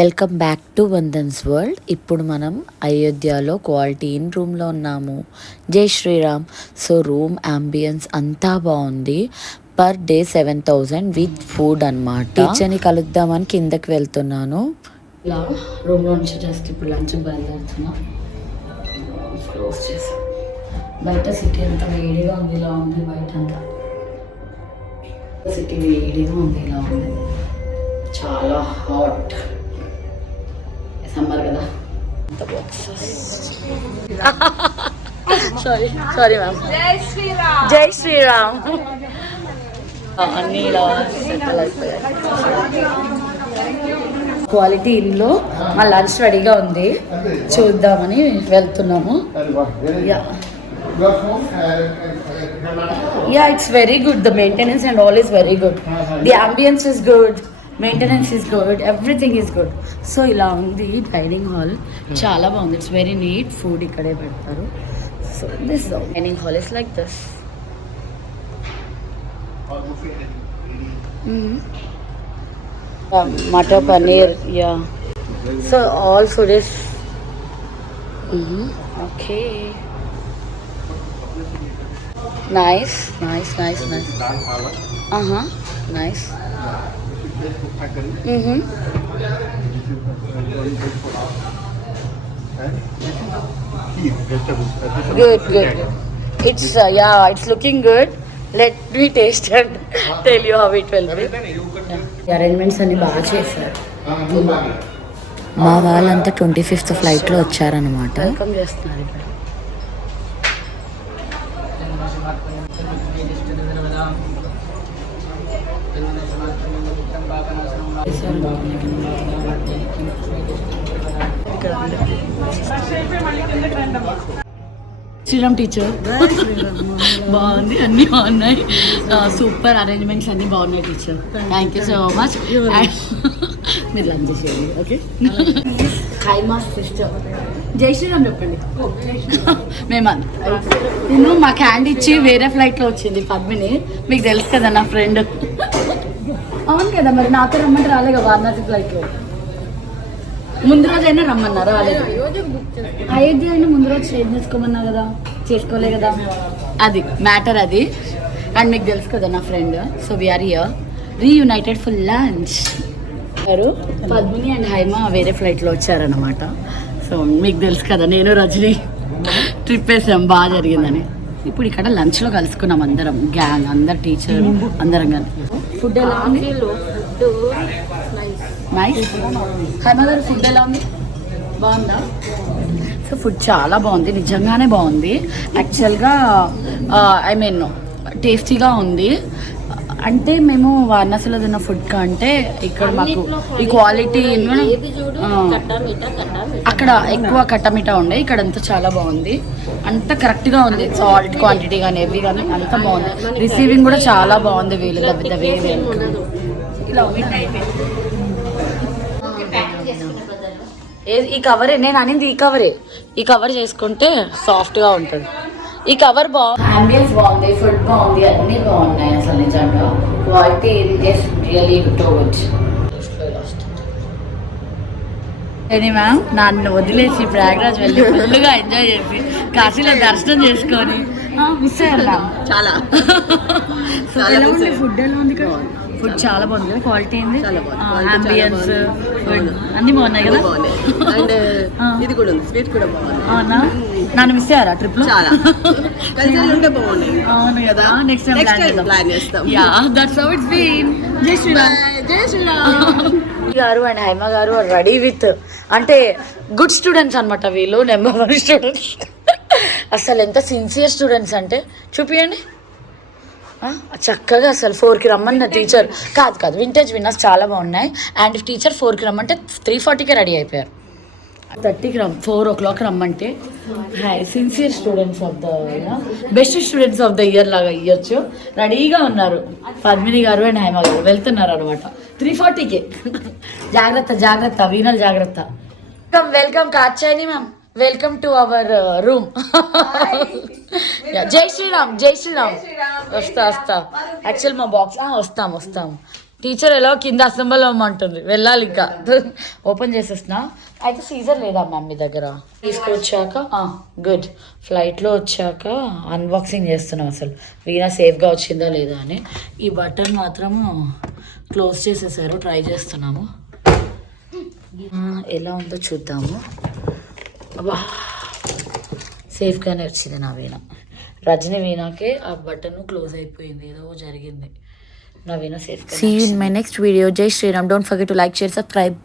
Welcome back to Vandan's world. ఇప్పుడు మనం అయోధ్యలో క్వాలిటీ ఇన్ రూమ్లో ఉన్నాము. జై శ్రీరామ్. సో రూమ్ అంబియన్స్ అంతా బాగుంది. పర్ డే 7,000 విత్ ఫుడ్ అనమాట. టీచర్ని కలుద్దామని కిందకి వెళ్తున్నాను. ఇలా రూమ్లో నుంచి జస్ట్ ఇప్పుడు లంచ్ బయలుదేరుతున్నా. క్లోజ్ చేసాం. బయట సిటీ అంతా వేడిగా ఉంది. ఇలా ఉంది బయట అంతా సిటీ వేడిగా ఉంది. ఇలా ఉంది, చాలా హాట్. సమ్మర్ కదా. Sorry ma'am. జై శ్రీరామ్. అన్నీ ఇలా సెటిల్ అయిపోయాయి. క్వాలిటీ ఇన్లో మా లంచ్ రెడీగా ఉంది, చూద్దామని వెళ్తున్నాము. Yeah, it's very good. The maintenance and all is very good. The ambience is good. Maintenance is good. Everything is good. So ఇలా ఉంది డైనింగ్ హాల్. చాలా బాగుంది. It's very neat. ఫుడ్ ఇక్కడే పెడతారు. So this dining hall is like this. Matar paneer. Yeah, so all food is okay. Nice. Nice. Good. It's looking good. Let me taste and tell you how it will be. Arrangements అన్ని బాగా చేశారు. మా వాళ్ళంతా 25th ఫ్లైట్లో వచ్చారనమాట. Welcome చేస్తున్నారు ఇక్కడ. Sriram teacher బాగుంది, అన్నీ బాగున్నాయి. సూపర్ అరేంజ్మెంట్స్ అన్నీ బాగున్నాయి teacher. Thank you so much. మీరు లంచ్ చేసేయండి. ఓకే. హై మా సిస్టర్. జై శ్రీరామ్ చెప్పండి. మేము నేను మాకు హ్యాండ్ ఇచ్చి వేరే ఫ్లైట్లో వచ్చింది పద్మిని. మీకు తెలుసు కదా నా ఫ్రెండ్. అవును కదా, మరి నాతో రమ్మంటే రాలే కదా వారణాసి ఫ్లైట్లో. ముందు రోజు అయినా రమ్మన్నారు, రాలేదు. అయోధ్య అయినా ముందు రోజు షేర్ చేసుకోమన్నా కదా, చేసుకోలే కదా. అది మ్యాటర్ అది. అండ్ మీకు తెలుసు కదా నా friend. So we are here reunited for lunch. Padmini and Haima వేరే ఫ్లైట్లో వచ్చారనమాట. సో మీకు తెలుసు కదా, నేను రజని ట్రిప్ వేసాం, బాగా జరిగిందని. ఇప్పుడు ఇక్కడ లంచ్లో కలుసుకున్నాం అందరం, గ్యాంగ్ అందరు, టీచర్ అందరం కానీ. ఫుడ్ ఎలా ఉంది? నైస్. హైమ గారు ఫుడ్ ఎలా ఉంది? బాగుందా? సో ఫుడ్ చాలా బాగుంది, నిజంగానే బాగుంది. యాక్చువల్గా ఐ మీన్ టేస్టీగా ఉంది. అంటే మేము వారణాసిలో తిన్న ఫుడ్ కంటే ఇక్కడ మాకు ఈ క్వాలిటీ అక్కడ ఎక్కువ కట్టమిటా ఉండే, ఇక్కడ అంతా చాలా బాగుంది. అంత కరెక్ట్గా ఉంది. సాల్ట్ క్వాంటిటీ కానీ ఎవి కానీ అంత బాగుంది. రిసీవింగ్ కూడా చాలా బాగుంది. వీళ్ళు ఇలా ఈ కవరే నేను అనింది. ఈ కవర్ చేసుకుంటే సాఫ్ట్గా ఉంటుంది. ఈ కవర్ బాగుంది, అంబియన్స్ బాగుంది, ఫుడ్ బాగుంది, అన్నీ బాగున్నాయి. అసలు నిజంగా క్వాలిటీ ఇస్ రియల్లీ గుడ్. అని మ్యామ్ నన్ను వదిలేసి ప్రయాగ్రాజ్ వెళ్ళి ఫుల్గా ఎంజాయ్ చేసి కాశీలో దర్శనం చేసుకొని మిస్ అయ్యారు మ్యామ్ చాలా. ఫుడ్ ఎలా ఉంది? ఫుడ్ చాలా బాగుంది కదా, క్వాలిటీ ఏంది, అంబియన్స్, ఫుడ్ అన్ని బాగున్నాయి కదా. అండ్ ఇది కూడా ఉంది, స్వీట్ కూడా బాగుంది. అవునా? నన్ను మిస్ అయ్యారా ట్రిప్ లో? చాలా బాగున్నాయి. అవును కదా, నెక్స్ట్ టైం ప్లాన్ చేస్తాం. Yeah, that's how it's been. Jai Sriram. గారు అండ్ హైమ గారు రెడీ విత్, అంటే గుడ్ స్టూడెంట్స్ అనమాట వీళ్ళు, నెంబర్ 1 స్టూడెంట్స్. అసలు ఎంత సిన్సియర్ స్టూడెంట్స్ అంటే చూపియండి. చక్కగా అసలు 4కి రమ్మన్న టీచర్ కాదు వింటేజ్ విన్నర్స్ చాలా బాగున్నాయి. అండ్ టీచర్ 4కి రమ్మంటే 3:40కే రెడీ అయిపోయారు. 30కి 4 o'clock రమ్మంటే sincere students of the best students of the year లాగా ఇవ్వచ్చు. రెడీగా ఉన్నారు పద్మిని గారు అండ్ హైమ గారు. వెళ్తున్నారు అనమాట 3:40కే. జాగ్రత్త వీణలు జాగ్రత్త. వెల్కమ్ కాచాయని ma'am. Welcome to our room. జై శ్రీరామ్. వస్తా. యాక్చువల్ మా బాక్స్ వస్తాం. టీచర్ ఎలా కింద అసెంబ్లీ అమ్మంటుంది, వెళ్ళాలి ఇంకా. ఓపెన్ చేసేస్తున్నా. అయితే సీజర్ లేదా మమ్మీ దగ్గర? తీసుకొచ్చాక గుడ్. ఫ్లైట్లో వచ్చాక అన్బాక్సింగ్ చేస్తున్నాం అసలు వీణా సేఫ్గా వచ్చిందా లేదా అని. ఈ బటన్ మాత్రము క్లోజ్ చేసేసారు, ట్రై చేస్తున్నాము. ఎలా ఉందో చూద్దాము. అబ్బా సేఫ్గానే వచ్చింది నా వీణ. రజని వీణాకే ఆ బటన్ క్లోజ్ అయిపోయింది, ఏదో జరిగింది. నా వీణ safe. See you in my next video. Jai Shri Ram. Don't forget to like, share, subscribe.